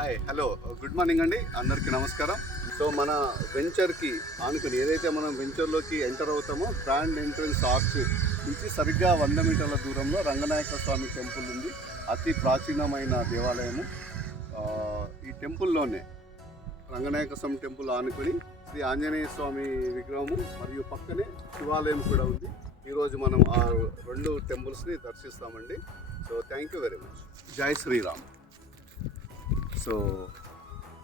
Hi hello good morning అండి, అందరికీ నమస్కారం. సో మన వెంచర్కి ఆనుకుని ఏదైతే మనం వెంచర్లోకి ఎంటర్ అవుతామో గ్రాండ్ ఎంట్రన్స్ ఆర్చ్ నుంచి సరిగ్గా 100 మీటర్ల దూరంలో రంగనాయక స్వామి టెంపుల్ ఉంది. అతి ప్రాచీనమైన దేవాలయము. ఈ టెంపుల్లోనే రంగనాయక స్వామి టెంపుల్ ఆనుకుని శ్రీ ఆంజనేయ స్వామి విగ్రహము మరియు పక్కనే శివాలయం కూడా ఉంది. ఈరోజు మనం ఆ రెండు టెంపుల్స్ని దర్శిస్తామండి. So thank you very much. జై శ్రీరామ్. సో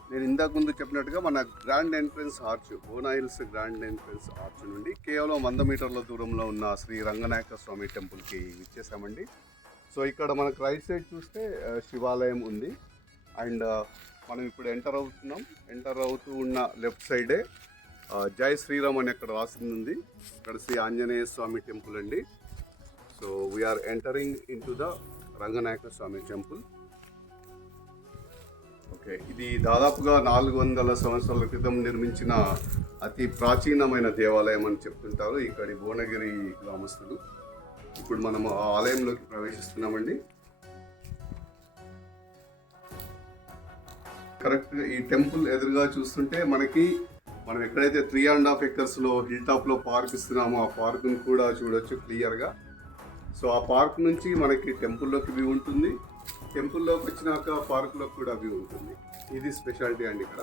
నేను ఇంతకు ముందు చెప్పినట్టుగా మన గ్రాండ్ ఎంట్రన్స్ ఆర్చ్, బోనా హిల్స్ గ్రాండ్ ఎంట్రన్స్ ఆర్చ్ నుండి కేవలం 100 మీటర్ల దూరంలో ఉన్న శ్రీ రంగనాయక స్వామి టెంపుల్కి ఇచ్చేసామండి. సో ఇక్కడ మనకు రైట్ సైడ్ చూస్తే శివాలయం ఉంది. అండ్ మనం ఇప్పుడు ఎంటర్ అవుతూ ఉన్న లెఫ్ట్ సైడే జై శ్రీరామ్ అని అక్కడ రాసింది ఉంది. ఇక్కడ శ్రీ ఆంజనేయ స్వామి టెంపుల్ అండి. So we are entering into the Ranganayaka Swamy temple. Okay, ఇది దాదాపుగా 400 సంవత్సరాల క్రితం నిర్మించిన అతి ప్రాచీనమైన దేవాలయం అని చెప్తుంటారు ఇక్కడి భువనగిరి గ్రామస్తులు. ఇప్పుడు మనం ఆ ఆలయంలోకి ప్రవేశిస్తున్నామండి. కరెక్ట్గా ఈ టెంపుల్ ఎదురుగా చూస్తుంటే మనం ఎక్కడైతే 3.5 ఎకర్స్లో హిల్ టాప్లో పార్క్ ఇస్తున్నామో ఆ పార్క్ను కూడా చూడొచ్చు క్లియర్గా. సో ఆ పార్క్ నుంచి మనకి టెంపుల్లోకి వ్యూ ఉంటుంది. టెంపుల్లోకి వచ్చినాక పార్కులో కూడా వ్యూ ఉంటుంది. ఇది స్పెషాలిటీ అండి ఇక్కడ.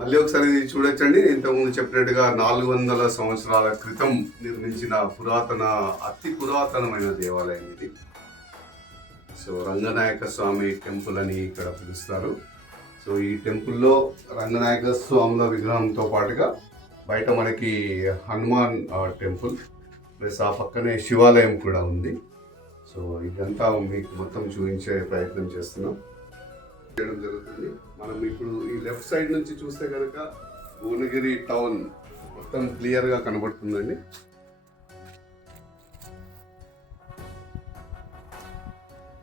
మళ్ళీ ఒకసారి ఇది చూడొచ్చండి. ఇంతకుముందు చెప్పినట్టుగా 400 సంవత్సరాల క్రితం నిర్మించిన అతి పురాతనమైన దేవాలయం ఇది. సో రంగనాయక స్వామి టెంపుల్ అని ఇక్కడ పిలుస్తారు. సో ఈ టెంపుల్లో రంగనాయక స్వాముల విగ్రహంతో పాటుగా బయట మనకి హనుమాన్ టెంపుల్ ప్లస్ ఆ పక్కనే శివాలయం కూడా ఉంది. సో ఇదంతా మీకు మొత్తం చూపించే ప్రయత్నం చేయడం జరుగుతుంది. మనం ఇప్పుడు ఈ లెఫ్ట్ సైడ్ నుంచి చూస్తే కనుక భువనగిరి టౌన్ మొత్తం క్లియర్గా కనబడుతుందండి.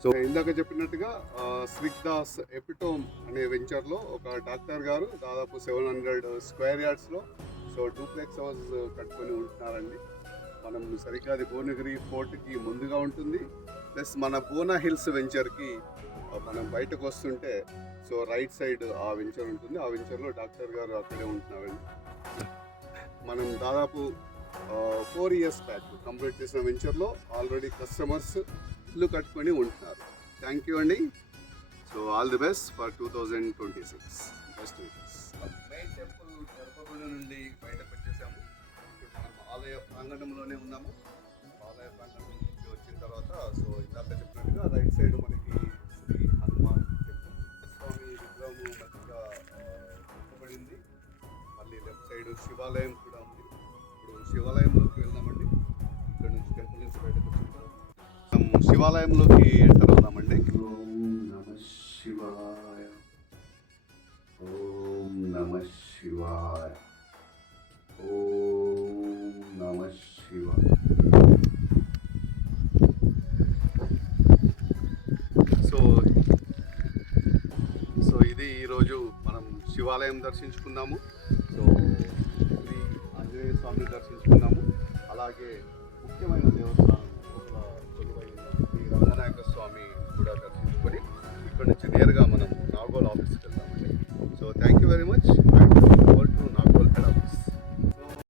సో ఇందాక చెప్పినట్టుగా స్విగ్దాస్ ఎపిటోమ్ అనే వెంచర్లో ఒక డాక్టర్ గారు దాదాపు 700 స్క్వేర్ యార్డ్స్లో డూప్లెక్స్ హౌస్ కట్టుకొని ఉంటున్నారండి. మనం సరిగ్గా అది భువనగిరి ఫోర్ట్కి ముందుగా ఉంటుంది. ప్లస్ మన బోనా హిల్స్ వెంచర్కి మనం బయటకు వస్తుంటే రైట్ సైడ్ ఆ వెంచర్ ఉంటుంది. ఆ వెంచర్లో డాక్టర్ గారు అక్కడే ఉంటున్నారండి. మనం దాదాపు 4 years బ్యాక్ కంప్లీట్ చేసిన వెంచర్లో ఆల్రెడీ కస్టమర్స్ ఇల్లు కట్టుకొని ఉంటున్నారు. థ్యాంక్ యూ అండి. So all the best for 2026. Best wishes. Main temple గర్భగుడి నుండి బయటకు వచ్చేసాము. ఇప్పుడు మనం ఆలయ ప్రాంగణంలోనే ఉన్నాము. ఆలయ ప్రాంగణం నుంచి వచ్చిన తర్వాత ఇందాక చెప్పినట్టుగా రైట్ సైడ్ మనకి శ్రీ హనుమాన్ టెంపుల్ స్వామి విగ్రహము మధ్యగా పెట్టబడింది. మళ్ళీ లెఫ్ట్ సైడ్ శివాలయం కూడా ఉంది. ఇప్పుడు శివాలయంలోకి వెళ్దామండి. ఇక్కడ నుంచి టెంపుల్ నుంచి బయటకు వచ్చిన శివాలయంలోకి ఎంటర్ అవుదామండి. ఓం నమః శివాయ, ఓం నమః శివాయ, ఓం నమః శివాయ. సో ఇది ఈరోజు మనం శివాలయం దర్శించుకున్నాము. శ్రీ ఆంజనేయ స్వామిని దర్శించుకున్నాము. అలాగే ముఖ్యమైన దేవస్థానం కొలువైన శ్రీ రంగనాయక స్వామి కూడా దర్శించుకొని ఇక్కడ నుంచి నేరుగా మనం